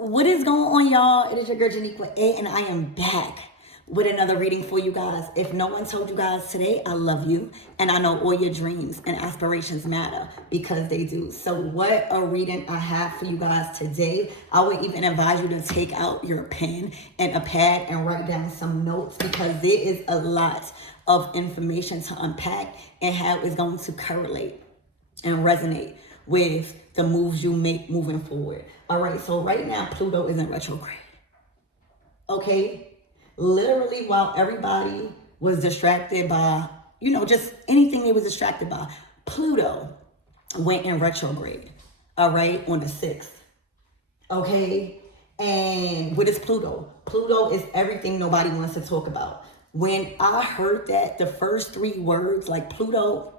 What is going on, y'all? It is your girl Janiqua A, and I am back with another reading for you guys. If no one told you guys today, I love you, and I know all your dreams and aspirations matter because they do. So what a reading I have for you guys today. I would even advise you to take out your pen and a pad and write down some notes because there is a lot of information to unpack and how it's going to correlate and resonate with the moves you make moving forward. All right, so right now, Pluto is in retrograde. Okay? Literally, while everybody was distracted by, just anything they was distracted by, Pluto went in retrograde, all right, on the 6th. Okay? And what is Pluto? Pluto is everything nobody wants to talk about. When I heard that, the first three words, like Pluto,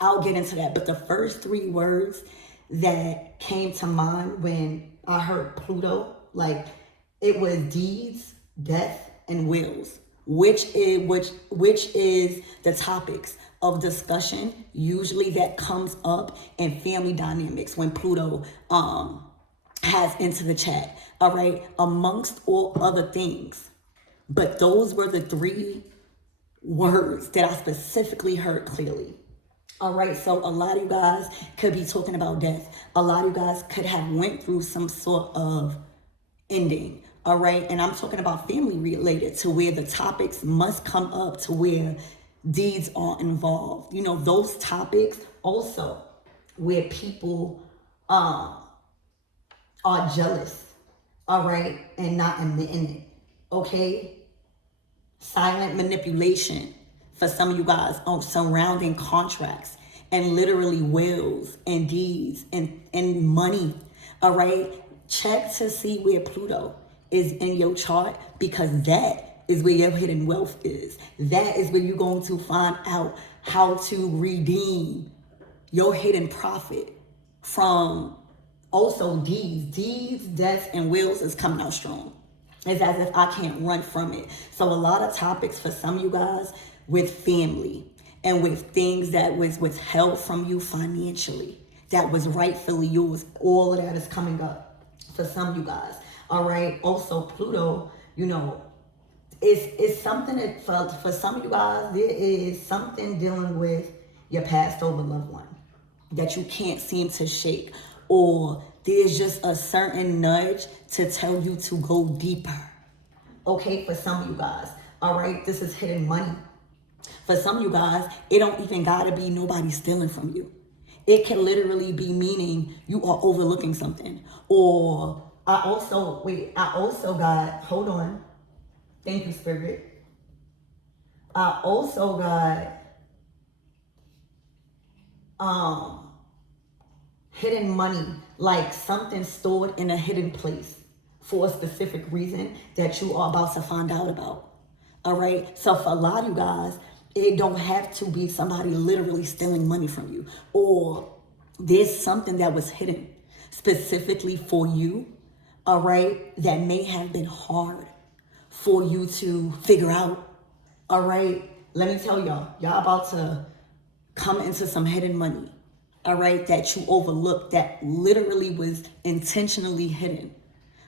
I'll get into that, but the first three words that came to mind when I heard Pluto, like it was deeds, death, and wills, which is the topics of discussion usually that comes up in family dynamics when Pluto has into the chat. All right, amongst all other things, but those were the three words that I specifically heard clearly. All right, so a lot of you guys could be talking about death. A lot of you guys could have went through some sort of ending. All right, and I'm talking about family related to where the topics must come up to where deeds are involved. Those topics also where people are jealous, all right, and not admitting it, okay? Silent manipulation for some of you guys on surrounding contracts and literally wills and deeds and money, all right? Check to see where Pluto is in your chart because that is where your hidden wealth is. That is where you're going to find out how to redeem your hidden profit from also deeds. Deeds, deaths, and wills is coming out strong. It's as if I can't run from it. So a lot of topics for some of you guys with family and with things that was withheld from you financially, that was rightfully yours. All of that is coming up for some of you guys. All right. Also, Pluto, it's something that for some of you guys, there is something dealing with your passed over loved one that you can't seem to shake, or there's just a certain nudge to tell you to go deeper. Okay, for some of you guys. All right, this is hidden money. For some of you guys, it don't even gotta be nobody stealing from you. It can literally be meaning you are overlooking something. Or I also got, hold on. Thank you, Spirit. I also got hidden money, like something stored in a hidden place for a specific reason that you are about to find out about. All right. So for a lot of you guys, it don't have to be somebody literally stealing money from you, or there's something that was hidden specifically for you. All right. That may have been hard for you to figure out. All right. Let me tell y'all about to come into some hidden money. All right, that you overlooked, that literally was intentionally hidden.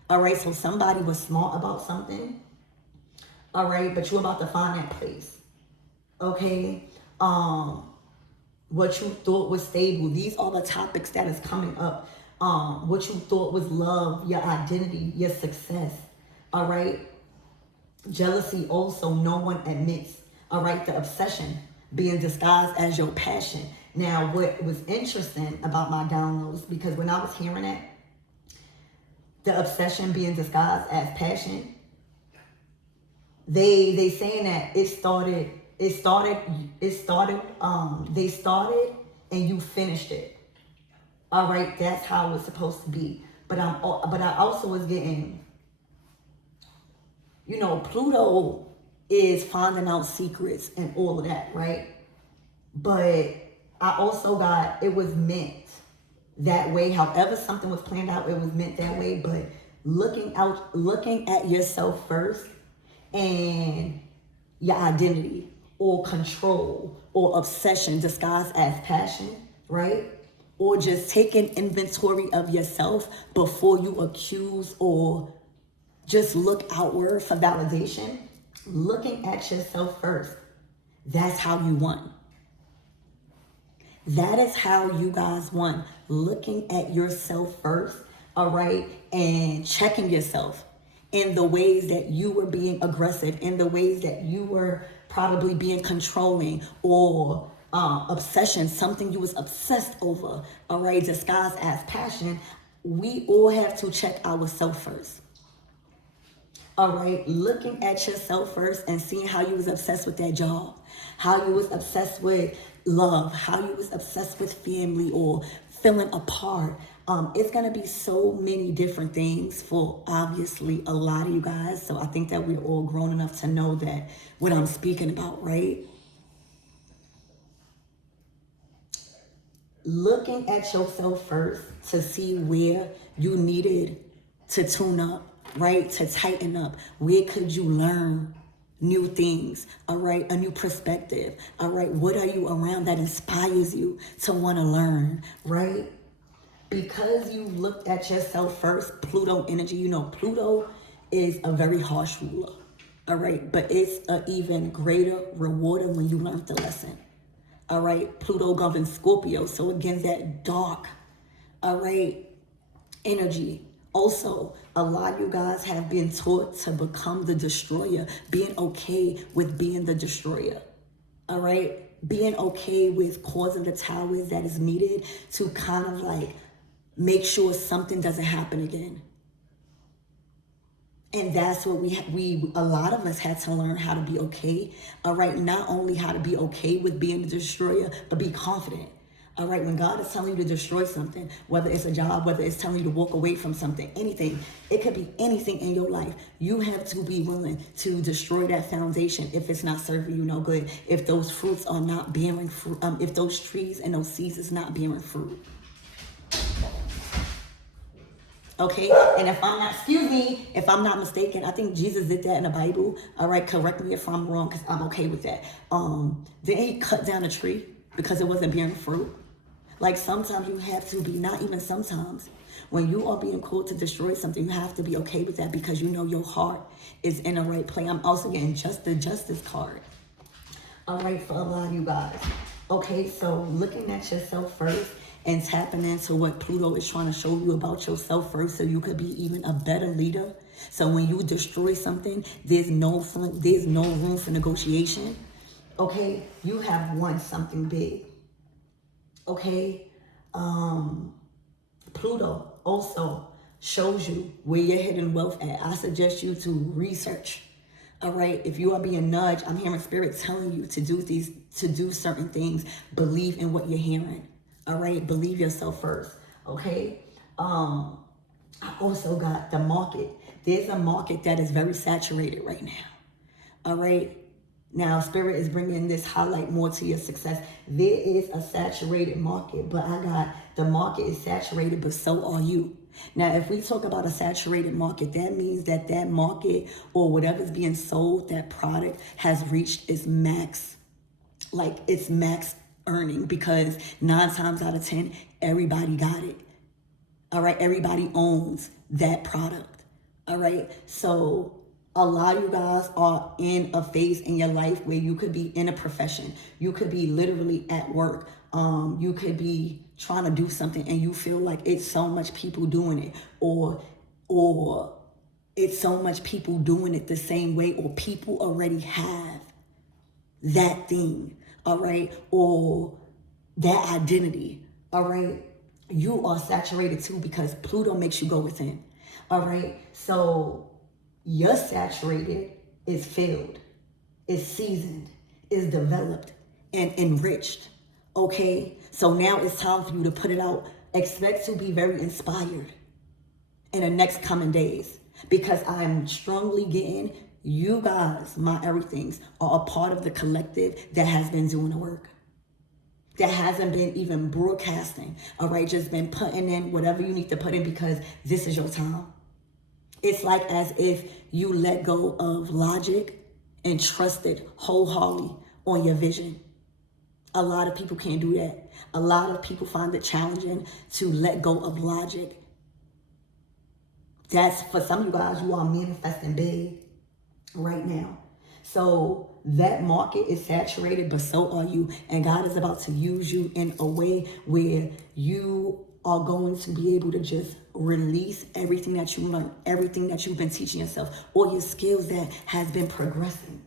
All right, so somebody was smart about something. All right, but you're about to find that place. Okay, what you thought was stable. These are the topics that is coming up. What you thought was love, your identity, your success. All right, jealousy also no one admits. All right, the obsession being disguised as your passion. Now, what was interesting about my downloads, because when I was hearing it, the obsession being disguised as passion, they saying that they started and you finished it. All right, that's how it's supposed to be. But I also was getting, Pluto is finding out secrets and all of that, right? But I also got, it was meant that way. However something was planned out, it was meant that way. But looking at yourself first and your identity or control or obsession disguised as passion, right? or just taking inventory of yourself before you accuse or just look outward for validation, looking at yourself first. That's how you won. That is how you guys won. Looking at yourself first, all right, and checking yourself in the ways that you were being aggressive, in the ways that you were probably being controlling or obsession, something you was obsessed over, all right, disguised as passion. We all have to check ourselves first. All right, looking at yourself first and seeing how you was obsessed with that job, how you was obsessed with love, how you was obsessed with family or feeling apart. It's going to be so many different things for obviously a lot of you guys. So I think that we're all grown enough to know that what I'm speaking about, right? Looking at yourself first to see where you needed to tune up, right? To tighten up. Where could you learn new things, all right? A new perspective, all right? What are you around that inspires you to want to learn, right? Because you looked at yourself first, Pluto energy, you know, Pluto is a very harsh ruler, all right? But it's an even greater rewarder when you learn the lesson, all right? Pluto governs Scorpio, so again, that dark, all right, energy. Also, a lot of you guys have been taught to become the destroyer, being okay with being the destroyer, all right? Being okay with causing the towers that is needed to kind of like make sure something doesn't happen again. And that's what we a lot of us had to learn how to be okay, all right? Not only how to be okay with being the destroyer, but be confident. All right, when God is telling you to destroy something, whether it's a job, whether it's telling you to walk away from something, anything, it could be anything in your life. You have to be willing to destroy that foundation if it's not serving you no good, if those fruits are not bearing fruit, if those trees and those seeds is not bearing fruit. Okay, and if I'm not mistaken, I think Jesus did that in the Bible. All right, correct me if I'm wrong, because I'm okay with that. Didn't he cut down a tree because it wasn't bearing fruit? Like sometimes you have to be, not even sometimes, when you are being called to destroy something, you have to be okay with that because you know your heart is in the right place. I'm also getting just the justice card. All right, for a lot of you guys. Okay, so looking at yourself first and tapping into what Pluto is trying to show you about yourself first so you could be even a better leader. So when you destroy something, there's no room for negotiation. Okay, you have won something big. Okay, Pluto also shows you where your hidden wealth at. I suggest you to research. All right, if you are being nudged, I'm hearing spirit telling you to do certain things. Believe in what you're hearing. All right, believe yourself first. Okay, I also got the market. There's a market that is very saturated right now. All right. Now, Spirit is bringing this highlight more to your success. There is a saturated market, but I got the market is saturated, but so are you. Now, if we talk about a saturated market, that means that that market or whatever's being sold, that product has reached its max, like its max earning, because 9 times out of 10, everybody got it. All right, everybody owns that product. All right, so a lot of you guys are in a phase in your life where you could be in a profession. You could be literally at work. You could be trying to do something and you feel like it's so much people doing it, or it's so much people doing it the same way, or people already have that thing, all right, or that identity, all right. You are saturated too because Pluto makes you go within, all right. So you're saturated, is filled, is seasoned, is developed, and enriched. Okay? So now it's time for you to put it out. Expect to be very inspired in the next coming days, because I'm strongly getting you guys, my everythings, are a part of the collective that has been doing the work. That hasn't been even broadcasting, all right? Just been putting in whatever you need to put in because this is your time. It's like as if you let go of logic and trusted wholeheartedly on your vision. A lot of people can't do that. A lot of people find it challenging to let go of logic. That's, for some of you guys, you are manifesting big right now. So that market is saturated, but so are you. And God is about to use you in a way where you are going to be able to just release everything that you learned, everything that you've been teaching yourself, all your skills that has been progressing.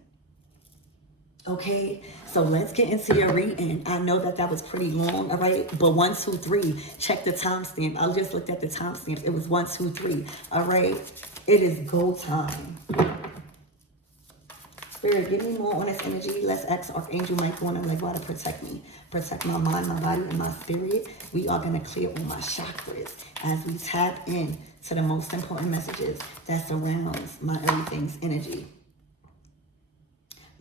Okay, so let's get into your reading. I know that was pretty long, all right? But 1, 2, 3, check the timestamp. I just looked at the timestamps. It was 1, 2, 3, all right? It is go time. Spirit, give me more on this energy. Let's ask Archangel Michael and Legua to protect me. Protect my mind, my body, and my spirit. We are going to clear all my chakras as we tap in to the most important messages that surrounds my everything's energy.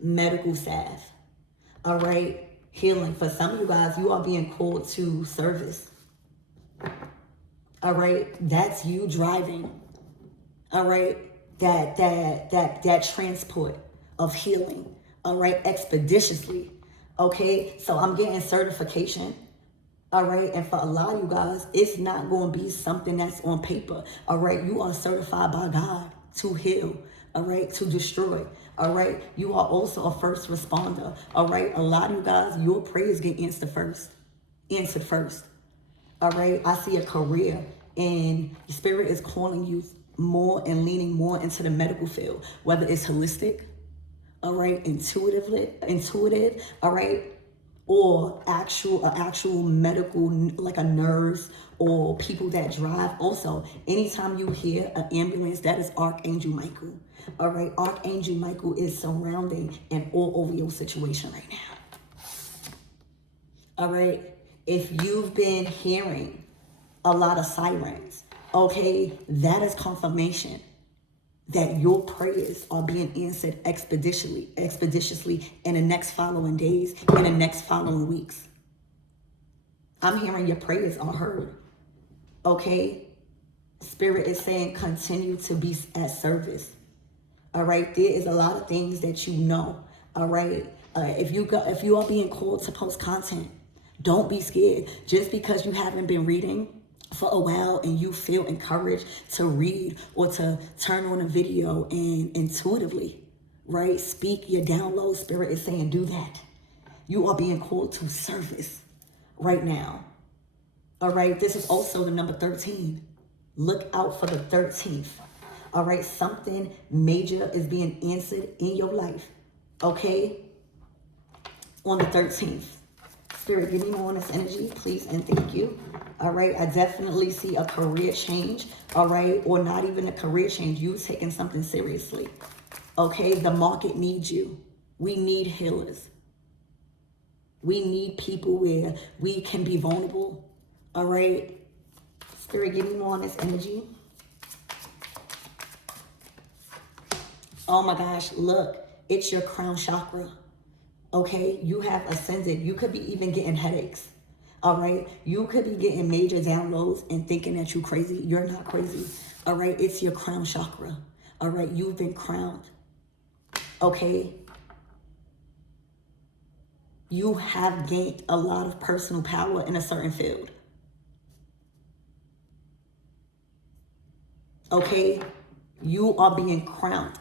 Medical staff. All right. Healing. For some of you guys, you are being called to service. All right. That's you driving. All right. That transport of healing. All right. Expeditiously. Okay. So I'm getting certification. All right. And for a lot of you guys, it's not going to be something that's on paper. All right. You are certified by God to heal. All right. To destroy. All right. You are also a first responder. All right. A lot of you guys, your prayers get answered first. All right. I see a career, and the Spirit is calling you more and leaning more into the medical field, whether it's holistic, all right, intuitive, all right, or actual medical, like a nurse or people that drive. Also, anytime you hear an ambulance, that is Archangel Michael. All right, Archangel Michael is surrounding and all over your situation right now. All right, if you've been hearing a lot of sirens, okay, that is confirmation that your prayers are being answered expeditiously in the next following days, in the next following weeks. I'm hearing your prayers are heard. Okay? Spirit is saying continue to be at service. All right? There is a lot of things that you know. All right? If you are being called to post content, don't be scared. Just because you haven't been reading for a while and you feel encouraged to read or to turn on a video and intuitively, right, speak your download, Spirit is saying do that. You are being called to service right now. All right, this is also the number 13. Look out for the 13th. All right, something major is being answered in your life, okay, on the 13th. Spirit, give me more on this energy, please, and thank you. All right, I definitely see a career change, all right, or not even a career change. You taking something seriously, okay? The market needs you. We need healers. We need people where we can be vulnerable, all right? Spirit, give me more on this energy. Oh my gosh, look, it's your crown chakra. Okay, you have ascended. You could be even getting headaches. All right, you could be getting major downloads and thinking that you're crazy. You're not crazy. All right, it's your crown chakra. All right, you've been crowned. Okay, you have gained a lot of personal power in a certain field. Okay, you are being crowned.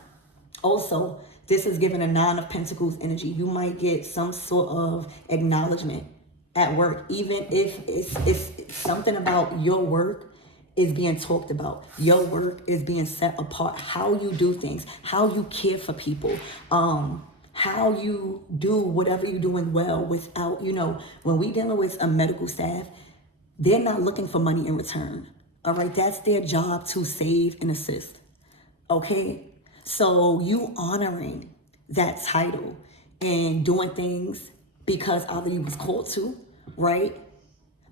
Also, this is giving a 9 of Pentacles energy. You might get some sort of acknowledgement at work, even if it's something about your work is being talked about. Your work is being set apart. How you do things, how you care for people, how you do whatever you're doing well without, when we dealing with a medical staff, they're not looking for money in return. All right, that's their job to save and assist. Okay? So you honoring that title and doing things because either you was called to, right?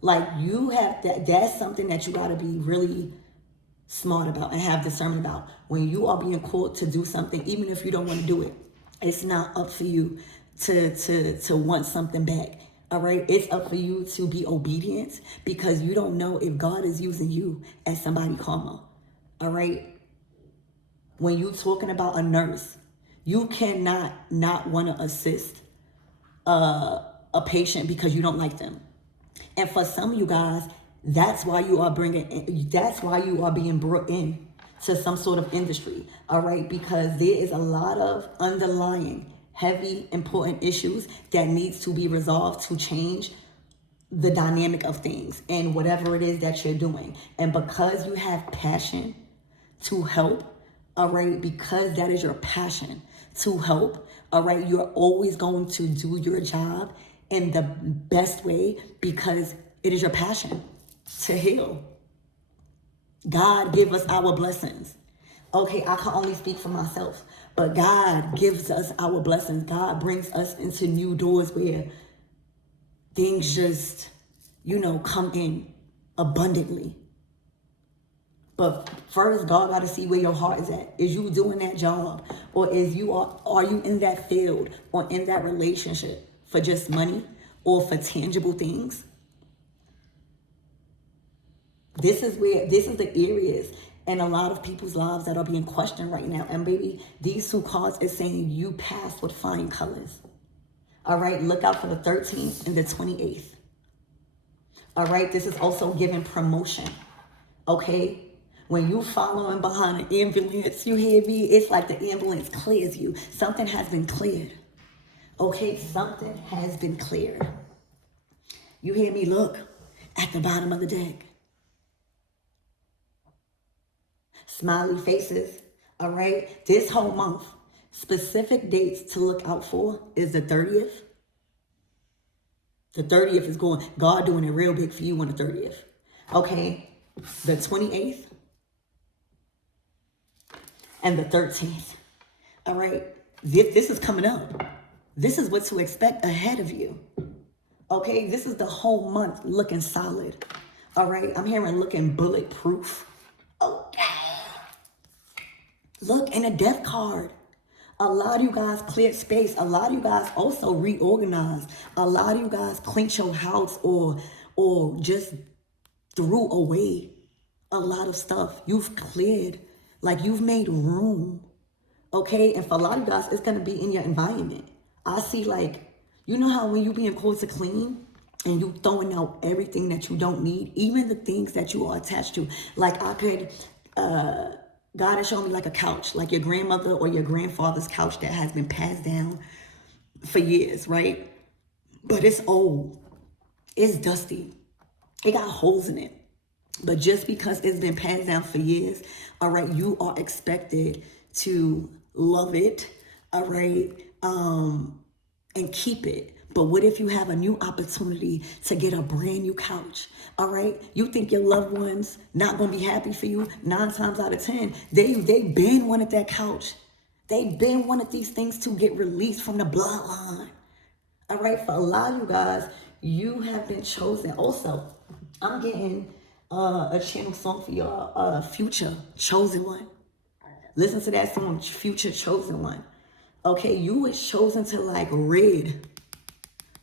Like you have that's something that you got to be really smart about and have discernment about. When you are being called to do something, even if you don't want to do it, it's not up for you to want something back. All right, it's up for you to be obedient because you don't know if God is using you as somebody karma. All right. When you're talking about a nurse, you cannot not want to assist a patient because you don't like them. And for some of you guys, that's why you are being brought in to some sort of industry, all right? Because there is a lot of underlying heavy, important issues that needs to be resolved to change the dynamic of things and whatever it is that you're doing. And because you have passion to help, all right, because that is your passion to help, all right, you're always going to do your job in the best way because it is your passion to heal. God give us our blessings. Okay, I can only speak for myself, but God gives us our blessings. God brings us into new doors where things just, come in abundantly. But first, God got to see where your heart is at. Is you doing that job? Or are you in that field or in that relationship for just money or for tangible things? This is the areas in a lot of people's lives that are being questioned right now. And baby, these two cards is saying you pass with flying colors. All right, look out for the 13th and the 28th. All right, this is also giving promotion. Okay, when you following behind an ambulance, you hear me? It's like the ambulance clears you. Something has been cleared. Okay, something has been cleared. You hear me? Look at the bottom of the deck. Smiley faces, all right? This whole month, specific dates to look out for is the 30th. The 30th is God doing it real big for you on the 30th. Okay, the 28th and the 13th. All right, this is coming up. This is what to expect ahead of you. Okay, this is the whole month looking solid. All right, I'm hearing looking bulletproof. Okay. Look, and a death card. A lot of you guys cleared space. A lot of you guys also reorganized. A lot of you guys cleaned your house or just threw away a lot of stuff. You've cleared, like you've made room. Okay, and for a lot of you guys, it's gonna be in your environment. I see, like, you know how when you being called to clean and you throwing out everything that you don't need, even the things that you are attached to. Like I could, God has shown me like a couch, like your grandmother or your grandfather's couch that has been passed down for years, right? But it's old, it's dusty, it got holes in it. But just because it's been passed down for years, all right, you are expected to love it, all right, and keep it. But what if you have a new opportunity to get a brand new couch? All right, you think your loved ones not gonna be happy for you? 9 times out of 10, they been wanted that couch. They been wanted these things to get released from the bloodline. All right, for a lot of you guys, you have been chosen. Also, I'm getting a channel song for y'all, Future, Chosen One. Listen to that song, Future, Chosen One. Okay, you was chosen to like rid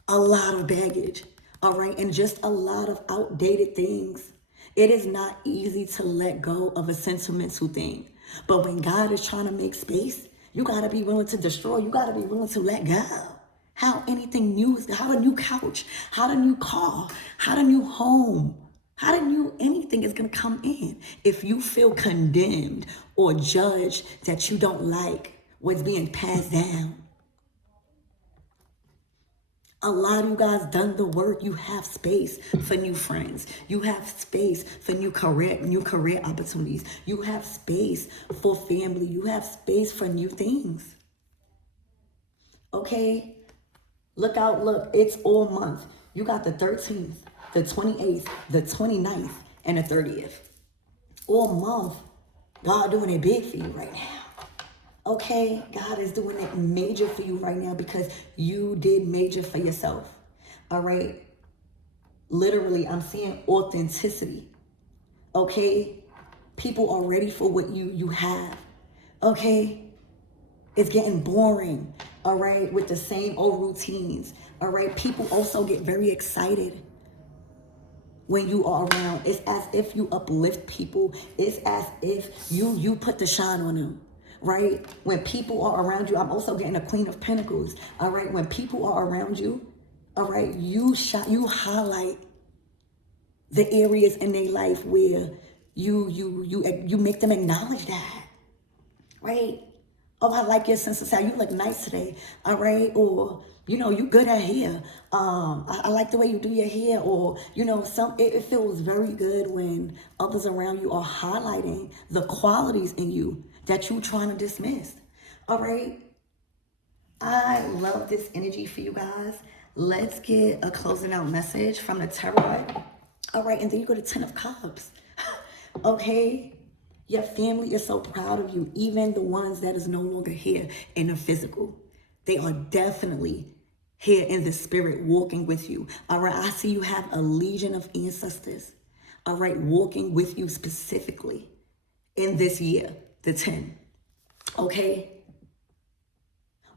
a lot of baggage, all right, and just a lot of outdated things. It is not easy to let go of a sentimental thing. But when God is trying to make space, you got to be willing to destroy. You got to be willing to let go. How anything new, how a new couch, how a new car, how a new home, how a new anything is going to come in. If you feel condemned or judged that you don't like what's being passed down, a lot of you guys done the work. You have space for new friends. You have space for new career opportunities. You have space for family. You have space for new things. Okay? Look out, look, it's all month. You got the 13th, the 28th, the 29th, and the 30th. All month, God doing it big for you right now. Okay, God is doing it major for you right now because you did major for yourself. All right. Literally, I'm seeing authenticity. Okay. People are ready for what you have. Okay. It's getting boring. All right. With the same old routines. All right. People also get very excited when you are around. It's as if you uplift people. It's as if you put the shine on them. Right? When people are around you, I'm also getting a Queen of Pentacles. All right? When people are around you, All right, you highlight the areas in their life where you make them acknowledge that, right? Oh, I like your sense of style. You look nice today, all right? Or, you know, you good at hair. I like the way you do your hair. Or, you know, it feels very good when others around you are highlighting the qualities in you that you're trying to dismiss, all right? I love this energy for you guys. Let's get a closing out message from the tarot. All right, and then you go to 10 of Cups. Okay? Your family is so proud of you, even the ones that is no longer here in the physical. They are definitely here in the spirit walking with you. All right, I see you have a legion of ancestors, all right, walking with you specifically in this year, the 10. Okay?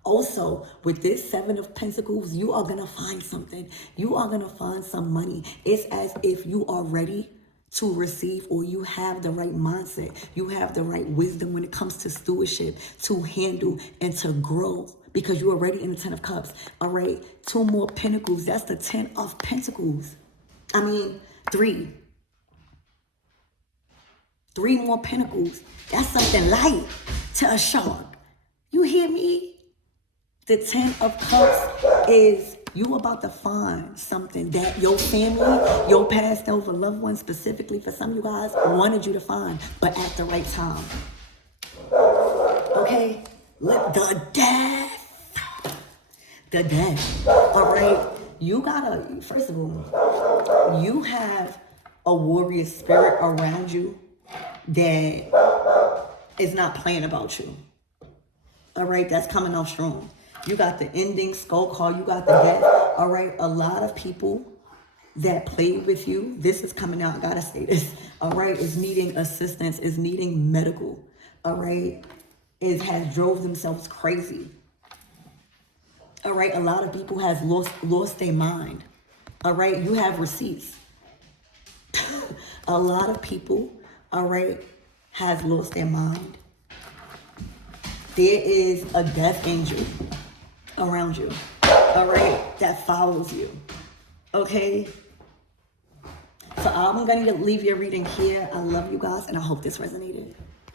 Also, with this 7 of Pentacles, you are going to find something. You are going to find some money. It's as if you are ready to receive, or you have the right mindset. You have the right wisdom when it comes to stewardship, to handle and to grow, because you are already in the 10 of Cups. All right, 2 more Pentacles. That's the 10 of Pentacles. I mean, 3. 3 more Pentacles. That's something light to a shark. You hear me? The 10 of Cups is you about to find something that your family, your past over loved ones, specifically for some of you guys, wanted you to find, but at the right time. Okay? Look, the death. The death. All right? You gotta, first of all, you have a warrior spirit around you that is not playing about you. All right? That's coming out strong. You got the ending skull card. You got the death. All right. A lot of people that played with you, this is coming out. I got to say this. All right. Is needing assistance, is needing medical. All right. It has drove themselves crazy. All right. A lot of people has lost their mind. All right. You have receipts. A lot of people, all right, has lost their mind. There is a death angel around you, all right, that follows you, okay? So I'm going to leave your reading here. I love you guys, and I hope this resonated.